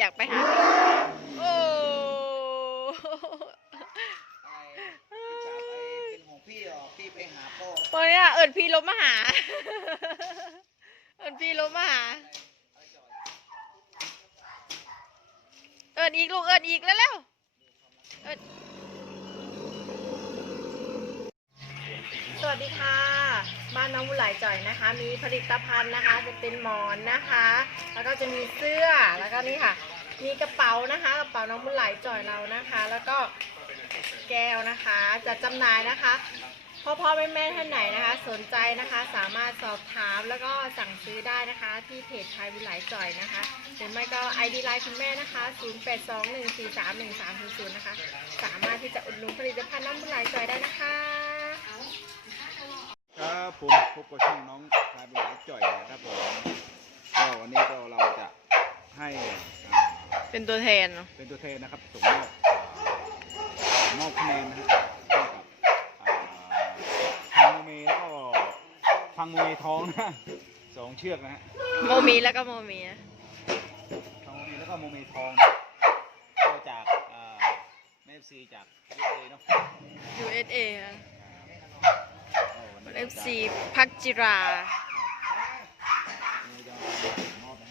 อยากไปหา โอ้พี่จ๋าไปเป็นของพี่เหรอพี่ไปหาพ่อตอนเนี้ยเอิญพี่ลบมาหา เอิญพี่ลบมาหา เอิญอีกลูกเอิญอีกแล้วแล้วเอิญสวัสดีค่ะ บ้านน้องบุหลายจ่อยนะคะ มีผลิตภัณฑ์นะคะ จะเป็นหมอนนะคะ แล้วก็จะมีเสื้อ แล้วก็นี่ค่ะ มีกระเป๋านะคะ กระเป๋าน้องบุหลายจ่อยเรานะคะ แล้วก็แก้วนะคะจะจำหน่ายนะคะพ่อพ่อแม่แม่ท่านไหนนะคะ สนใจนะคะสามารถสอบถามแล้วก็สั่งซื้อได้นะคะ ที่เพจไทยบุญหลายจ่อยนะคะหรือไม่ก็ ID ไลน์คุณแม่นะคะ 0821431300 นะคะ สามารถที่จะอุดหนุนผลิตภัณฑ์น้ำบุญหลายจ่อยได้นะคะ ครับผมพบกับช่องน้องชายบุญหลายจ่อยนะครับผมก็วันนี้ก็เราจะให้ เป็นตัวแทนเนาะเป็นตัวแทนนะครับส่งมอบมอบคะแนนนะฮะให้กับอ่าพังโมเมแล้วก็พังโมเมทองนะสองเชือกนะฮะโมมีแล้วก็โมมีนะพังโมเมแล้วก็โมเมทองก็จากอ่าแม่ซีจากยูเอเนาะ USA ค่ะก็วันนี้ FC พักจิรา นี่จะมอบนะ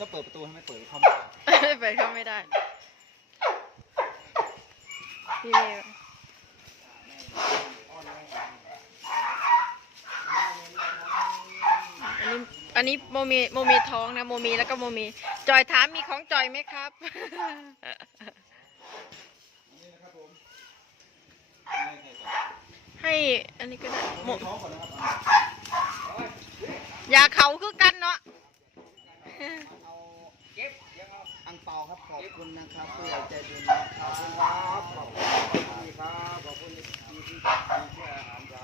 ก็แบบแรกต้องเปิดประตูให้ไม่เปิดเข้ามาเปิดเข้าไม่ได้พี่เมย์อันนี้อันนี้โมมีโมมีท้องนะโมมีแล้วก็โมมีจอยถามมีของจอยไหมครับให้อันนี้ก็ได้โมองก่อนนะครับอยาเขาคือกันเนาะ อาเก็บเดี๋ยวเอาอังเปาครับขอบคุณนะครับผู้ใหญ่ใจดีนะครับขอบคุณครับขอบคุณครับขอบคุณที่ที่ที่ช่วยอาหารเรา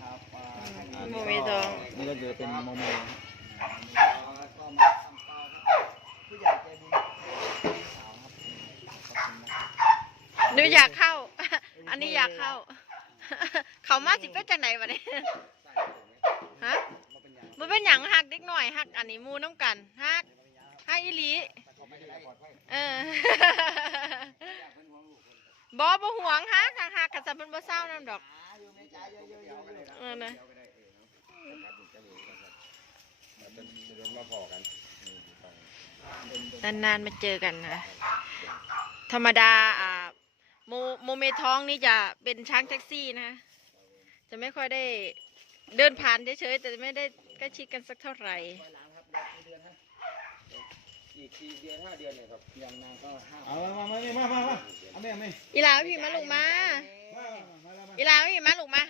ครับอ่าให้อันโมนี้มีท้องนี่ก็จะเป็นโมเมนต์แล้วก็มาอังเปาครับผู้ใหญ่ใจดีสาวครับขอบคุณนะครับหนูอยากเข้า อันนี้อยากเข้า เขามาสิเป็นจังไหนวะเนี่ยฮะมาเป็นอย่างมันเป็นหยังหักเด็กหน่อยหักอันนี้หมูน้ำกันหัก หักอีหลีเขาไม่ได้ปลอดภัยเออบอบห่วงหักหักหักกันสัมพันธ์บ่เศร้าน้ำดอกหาอยู่ในใจเยอะๆๆเออนะนานๆมาเจอกันนะธรรมดาอ่าโมโมเมท้องนี่จะเป็นช้างแท็กซี่นะ จะไม่ค่อยได้เดินผ่านเฉยๆแต่ไม่ได้ใกล้ชิดกันสักเท่าไหร่ ๆหลังครับรอกี่เดือนฮะ อีกสี่เดือนห้าเดือนเนี่ยครับอย่างนานก็ห้าเอามามามานี่มามามาเอาแม่แม่อีหลาพี่มาลูกมา มามามามาอีหลาพี่มาลูกมา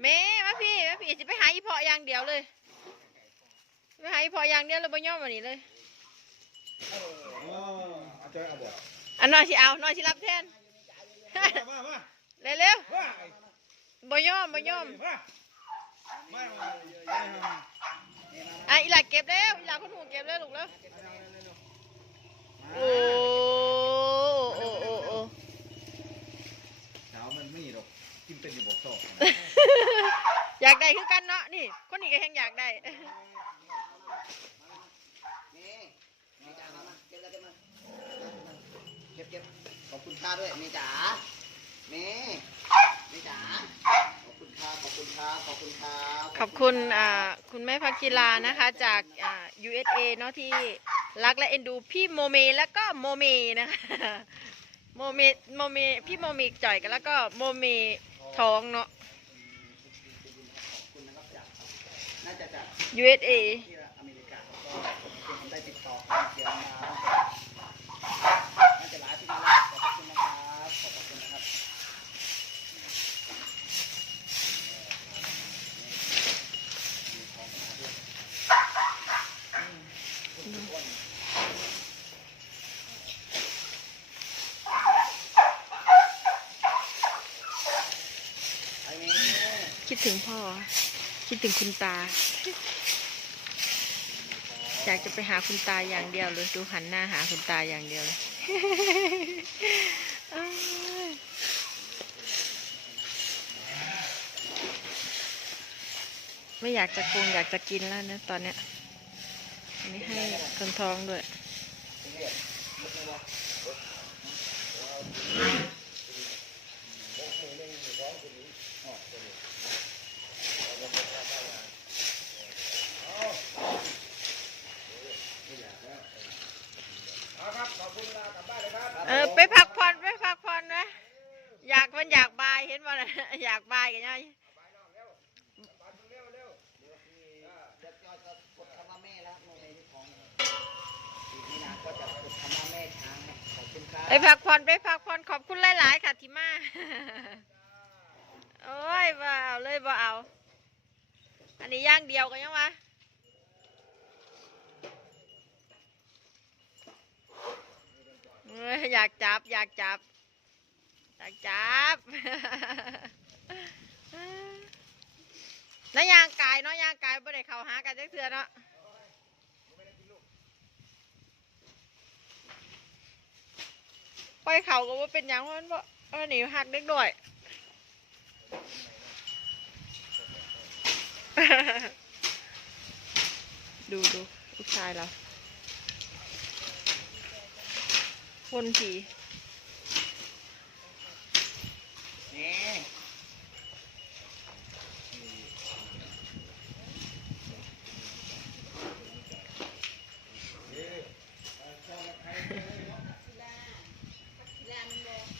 เมมาพี่มาพี่จะไปหาอีพออย่างเดียวเลยไปหาอีพออย่างเดียวเลยบ่ย่อมวันนี้เลยอ๋อเอาใจเอาบ่อันน้อยสิเอาน้อยสิรับแทน มามามาเร็วเร็วมาๆบ่ย่อมบ่ย่อมมามามา อะอีหลาเก็บแล้วอีหลาคนหูเก็บแล้วลูกแล้วโอ้โอ้โอ้โอ้เช้ามันไม่หรอกกินเป็นอยู่บอกต่ออยากได้คือกันเนาะนี่ คนนี้ก็แฮงอยากได้นี่เมจ๋ามามาเก็บแล้วเก็บมาเก็บเก็บขอบคุณค่าด้วยเมจ๋าเมเมจ๋าขอบ คุณครับขอบคุณครับขอบคุณครับขอบคุณอ่าคุณแม่พักกีฬานะคะจากอ่า USA เนาะที่รักและเอ็นดูพี่โมเมแล้วก็โมเมนะคะโมเมโมเมพี่โมเมจ่อยกันแล้วก็โมเมท้องเนาะ น่าจะจาก USA ที่อเมริกาเขาก็ผมได้ติดต่อกันเสียงมาน่าจะหลายที่มาแล้วขอบคุณนะครับขอบคุณนะครับไอ้เมย์ คิด ถึงพ่อ คิดถึงคุณตา อยากจะไปหาคุณตาอย่างเดียวเลยดูหันหน้าหาคุณตาอย่างเดียวเลยไม่อยากจะกงอยากจะกินแล้วนะตอนเนี้ยอันนี้ให้คนท้องด้วย เออไปพักผ่อนไปพักผ่อนนะอยากมันอยากบายเห็นบ่นะ อยากบายกันยัง เดี๋ยวจอยจะกดคำว่าแม่แล้วโมเมนต์ของอีกนี่นะก็จะกดคำว่าแม่ช้างให้ขอบคุณครับ ไปพักผ่อนไปพักผ่อนขอบคุณหลาย ๆ ค่ะที่มาโอ้ยบ่เอาเลยบ่เอา อันนี้ย่างเดียวกันยังวะอยากจับ อยากจับ อยากจับแล้วยางกายเนาะยางกายไม่ได้เข้าหากันจักเทือเนาะ ไปเขาก็ว่าเป็นหยังมันบ่เออหนีหักเด็กด้วย ดูดูลูกชายเราคนผี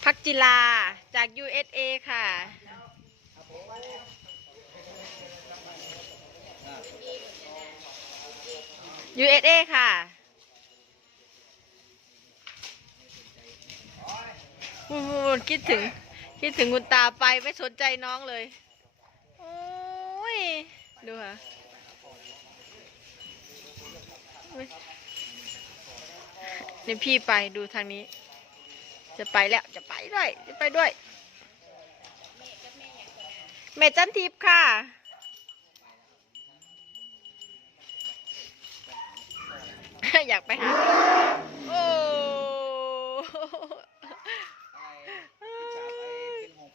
พักจิลาจาก USA ค่ะ USA ค่ะพูดคิดถึง คิดถึงคุณตาไปไม่สนใจน้องเลย โอ้ย ดูค่ะนี่พี่ไปดูทางนี้ จะไปแล้วจะไปด้วยจะไปด้วย แม่จันทิพย์ค่ะ อยากไปหา โอ้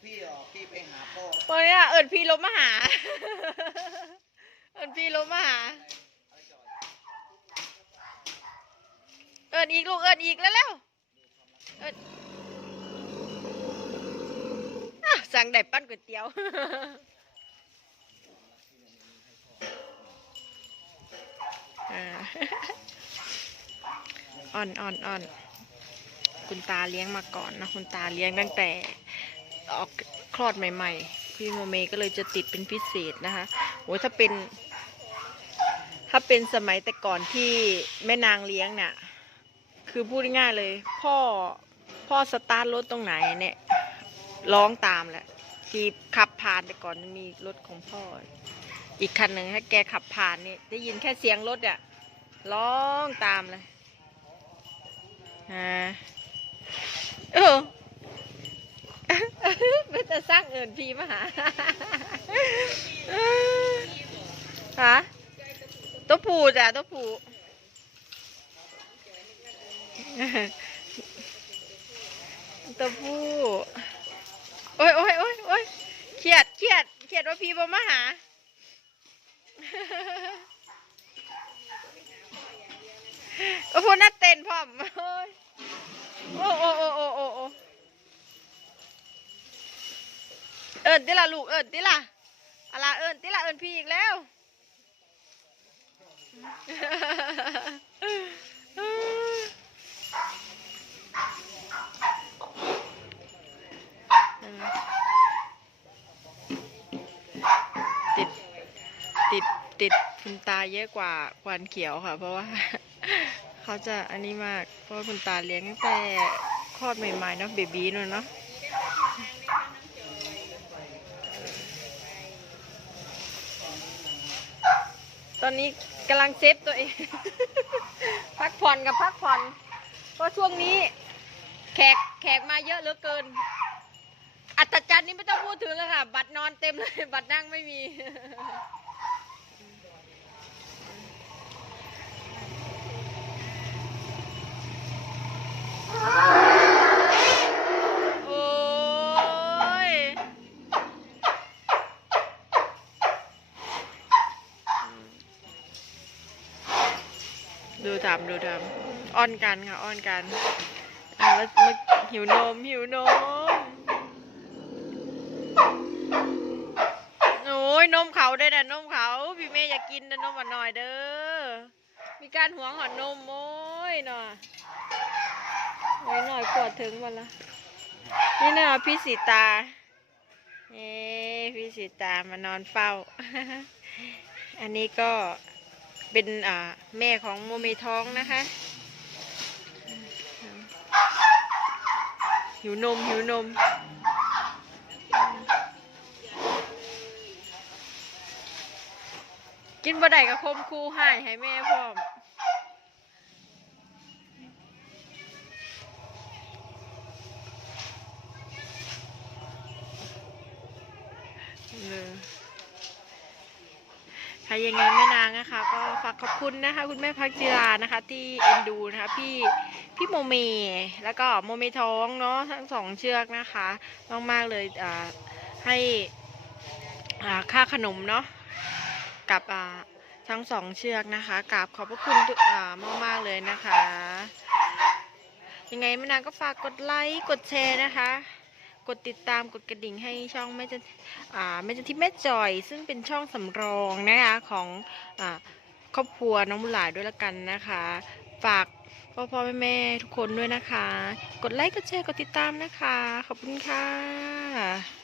พี่หรอพี่ไปหาพ่อตอนนี้เอิญพี่ลมมาหา เอิญพี่ลมมาหา เอิญอีกลูกเอิญอีกแล้วแล้วเอิญอะ สั่งได้ปั้นก๋วยเตี๋ยวอ่อนอ่อนอ่อนคุณตาเลี้ยงมาก่อนนะคุณตาเลี้ยงตั้งแต่ออกคลอดใหม่ๆ พี่โมเมก็เลยจะติดเป็นพิเศษนะคะโอ้ยถ้าเป็น ถ้าเป็นสมัยแต่ก่อนที่แม่นางเลี้ยงเนี่ยคือพูดง่ายเลย พ่อพ่อสตาร์ทรถตรงไหนเนี่ย ร้องตามแหละที่ขับผ่านแต่ก่อนมันมีรถของพ่อ อีกคันหนึ่งถ้าแกขับผ่านนี่ได้ยินแค่เสียงรถอะร้องตามเลยฮะเออไม่จะสร้างเอินพีมาหาฮะตัวผูจ้ะตัวผูตัวผู้ โอ้ยโอ้ยโอ้ยโอ้ยเครียดเครียดเครียดว่าพี่บ่มาหาก็พูดน่าเต้นพร้อมโอ้ยโอ้โอ้โอ้โอ้โอ้เอิญติละลูกเอิญติละอะไรเอิญติละเอิญพี่อีกแล้ว ติด ติดคุณตาเยอะกว่าควันเขียวค่ะ เพราะว่าเขาจะอันนี้มากเพราะคุณตาเลี้ยงตั้งแต่คลอดใหม่ๆเนาะเบบีนู่นเนาะตอนนี้กำลังเซฟตัวเอง พักผ่อนกับพักผ่อนเพราะช่วงนี้ แขกแขกมาเยอะเหลือเกิน อัตจันทร์นี่ไม่ต้องพูดถึงเลยค่ะ บัตรนอนเต็มเลย บัตรนั่งไม่มี ดูทำดูทำอ้อนกันค่ะ อ้อนกันแล้วมาหิวนม หิวนม โอ้ย นมเขาได้แต่นมเขา พี่เมย์อยากกินแต่นมอะหน่อยเด้อ มีการหวงหอนนมโอ้ยหน่อย ไว้หน่อยปวดถึงหมดละนี่นะพี่สีตาเอ้พี่สีตามานอนเฝ้า อันนี้ก็เป็นอ่าแม่ของโมเมท้องนะคะ หิวนม หิวนม กินบ่ไดกับคมคู่ให้ให้แม่พร้อม เออ ค่ะยังไงแม่นางนะคะ ก็ฝากขอบคุณนะคะ คุณแม่พักจิรานะคะ ที่เอ็นดูนะคะ พี่พี่โมเมแล้วก็โมเมท้องเนาะทั้งสองเชือกนะคะมากๆเลยอ่าให้อ่าค่าขนมเนาะกับอ่าทั้งสองเชือกนะคะกราบขอบพระคุณอ่ามากๆเลยนะคะ ยังไงแม่นางก็ฝากกดไลค์กดแชร์นะคะ กดติดตามกดกระดิ่งให้ช่องแม่จันอ่าแม่จันทิพย์แม่จอย ซึ่งเป็นช่องสำรองนะคะของอ่าครอบครัวน้องบุหลายด้วยละกันนะคะ ฝากพ่อพ่อแม่แม่ทุกคนด้วยนะคะ กดไลค์กดแชร์กดติดตามนะคะ ขอบคุณค่ะ